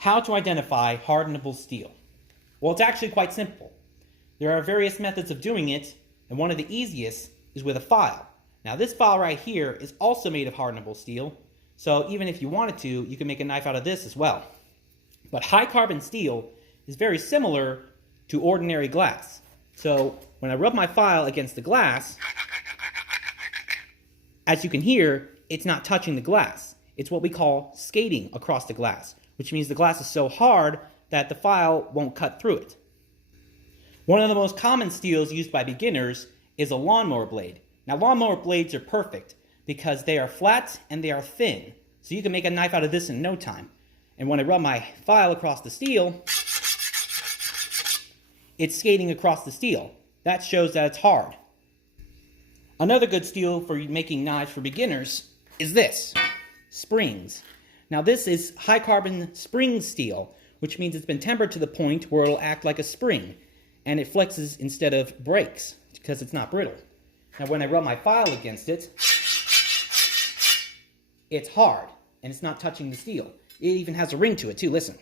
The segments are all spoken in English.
How to identify hardenable steel. Well, it's actually quite simple. There are various methods of doing it, and one of the easiest is with a file. Now this file right here is also made of hardenable steel, so even if you wanted to, you can make a knife out of this as well. But high carbon steel is very similar to ordinary glass. So when I rub my file against the glass, as you can hear, it's not touching the glass. It's what we call skating across the glass, which means the glass is so hard that the file won't cut through it. One of the most common steels used by beginners is a lawnmower blade. Now lawnmower blades are perfect because they are flat and they are thin, so you can make a knife out of this in no time. And when I rub my file across the steel, it's skating across the steel. That shows that it's hard. Another good steel for making knives for beginners is this, springs. Now this is high carbon spring steel, which means it's been tempered to the point where it'll act like a spring, and it flexes instead of breaks because it's not brittle. Now when I rub my file against it, it's hard and it's not touching the steel. It even has a ring to it too, listen.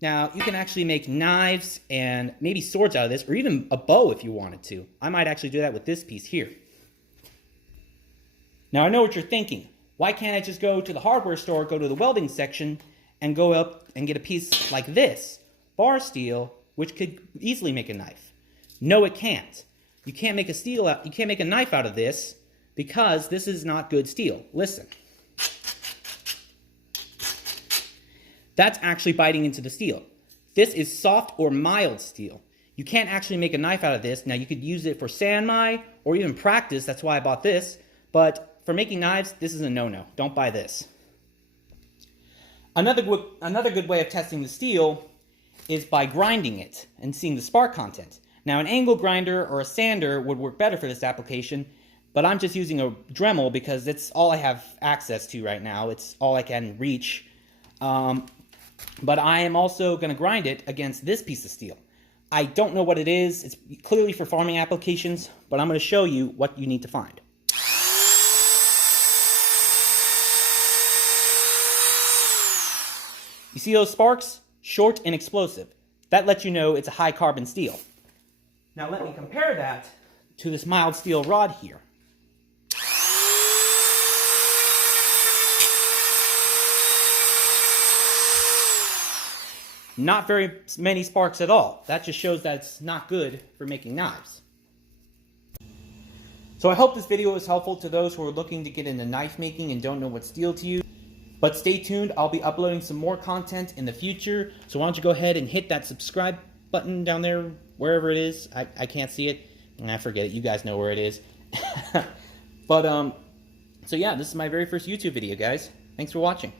Now you can actually make knives and maybe swords out of this, or even a bow if you wanted to. I might actually do that with this piece here. Now I know what you're thinking. Why can't I just go to the hardware store, go to the welding section, and go up and get a piece like this, bar steel, which could easily make a knife? No, it can't. You can't make a knife out of this because this is not good steel. Listen. That's actually biting into the steel. This is soft or mild steel. You can't actually make a knife out of this. Now you could use it for sandmai or even practice. That's why I bought this. But for making knives, this is a no-no. Don't buy this. Another good way of testing the steel is by grinding it and seeing the spark content. Now an angle grinder or a sander would work better for this application, but I'm just using a Dremel because it's all I have access to right now. It's all I can reach. But I am also going to grind it against this piece of steel. I don't know what it is. It's clearly for farming applications, but I'm going to show you what you need to find. You see those sparks? Short and explosive. That lets you know it's a high carbon steel. Now let me compare that to this mild steel rod here. Not very many sparks at all. That just shows that it's not good for making knives. So I hope this video was helpful to those who are looking to get into knife making and don't know what steel to use. But stay tuned, I'll be uploading some more content in the future. So why don't you go ahead and hit that subscribe button down there, wherever it is. I can't see it. I forget it. You guys know where it is. But, so yeah, this is my very first YouTube video, guys. Thanks for watching.